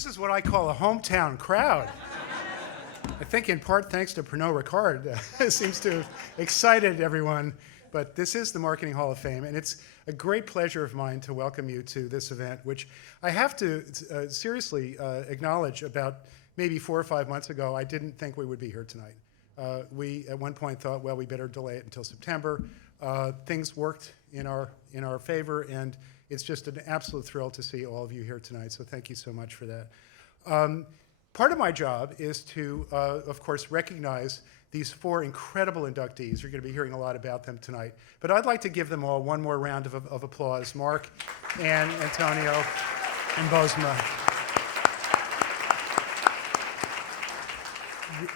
This is what I call a hometown crowd. I think in part thanks to Pernod Ricard. It seems to have excited everyone. But this is the Marketing Hall of Fame, and it's a great pleasure of mine to welcome you to this event, which I have to seriously acknowledge. About maybe 4 or 5 months ago, I didn't think we would be here tonight. We at one point thought, well, we better delay it until September. Things worked in our favor, and it's just an absolute thrill to see all of you here tonight, so thank you so much for that. Part of my job is to, of course, recognize these 4 incredible inductees. You're going to be hearing a lot about them tonight. But I'd like to give them all one more round of applause. Mark, Ann, Antonio, and Bozma.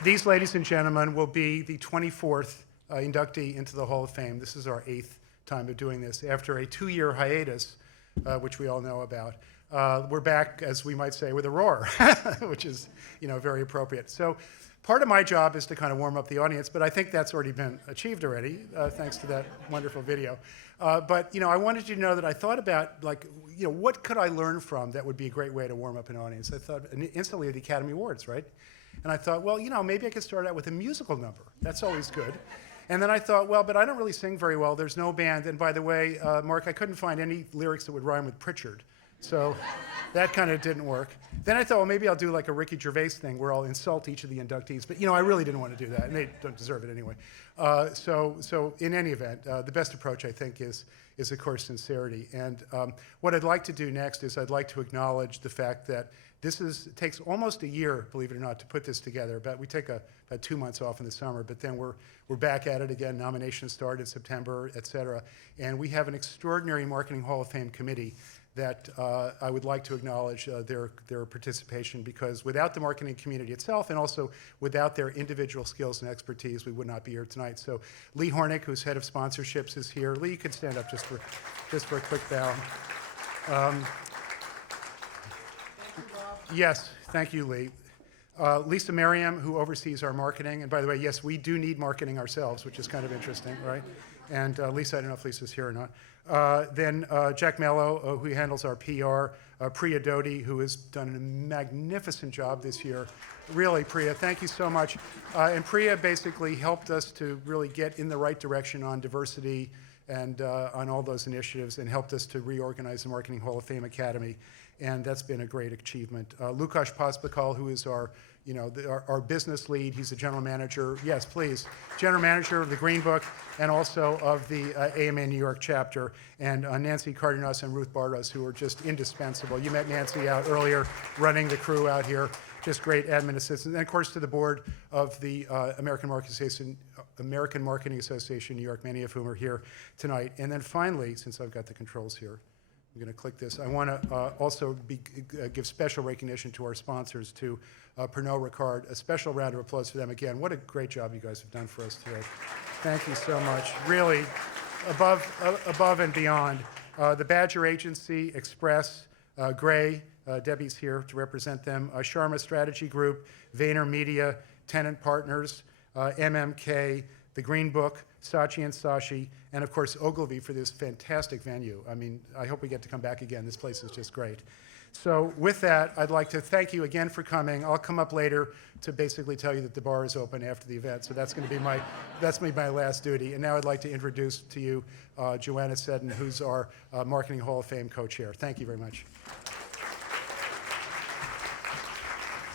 These, ladies and gentlemen, will be the 24th inductee into the Hall of Fame. This is our 8th time of doing this after a 2-year hiatus, which we all know about. We're back, as we might say, with a roar, which is, very appropriate. So part of my job is to kind of warm up the audience, but I think that's already been achieved already, thanks to that wonderful video. But I wanted you to know that I thought about, what could I learn from that would be a great way to warm up an audience? I thought instantly of the Academy Awards, right? And I thought, well, maybe I could start out with a musical number. That's always good. And then I thought, well, but I don't really sing very well. There's no band. And by the way, Mark, I couldn't find any lyrics that would rhyme with Pritchard. So that kind of didn't work. Then I thought, well, maybe I'll do like a Ricky Gervais thing where I'll insult each of the inductees. But, I really didn't want to do that, and they don't deserve it anyway. So in any event, the best approach, I think, is of course, sincerity. And what I'd like to do next is I'd like to acknowledge the fact that it takes almost a year, believe it or not, to put this together. But we take about 2 months off in the summer, but then we're back at it again. Nominations start in September, et cetera. And we have an extraordinary Marketing Hall of Fame committee that I would like to acknowledge their participation, because without the marketing community itself and also without their individual skills and expertise, we would not be here tonight. So Lee Hornick, who's head of sponsorships, is here. Lee, you could stand up just for a quick bow. Yes, thank you, Lee. Lisa Merriam, who oversees our marketing. And by the way, yes, we do need marketing ourselves, which is kind of interesting, right? And Lisa, I don't know if Lisa's here or not. Then Jack Mello, who handles our PR. Priya Dodi, who has done a magnificent job this year. Really, Priya, thank you so much. And Priya basically helped us to really get in the right direction on diversity and on all those initiatives, and helped us to reorganize the Marketing Hall of Fame Academy. And that's been a great achievement. Lukasz Pospakal, who is our business lead, he's the general manager, yes, please, general manager of the Green Book and also of the AMA New York chapter, and Nancy Cardenas and Ruth Bartos, who are just indispensable. You met Nancy out earlier running the crew out here, just great admin assistants. And of course to the board of the American Marketing Association New York, many of whom are here tonight. And then finally, since I've got the controls here, I'm going to click this. I want to also give special recognition to our sponsors, to Pernod Ricard. A special round of applause for them again. What a great job you guys have done for us today. Thank you so much. Really, above and beyond. The Badger Agency, Express, Gray, Debbie's here to represent them. Sharma Strategy Group, Vayner Media, Tenant Partners, MMK, the Green Book, Saatchi & Saatchi, and of course Ogilvy for this fantastic venue. I mean, I hope we get to come back again. This place is just great. So with that, I'd like to thank you again for coming. I'll come up later to basically tell you that the bar is open after the event. So that's going to be my last duty. And now I'd like to introduce to you Joanna Seddon, who's our Marketing Hall of Fame co-chair. Thank you very much.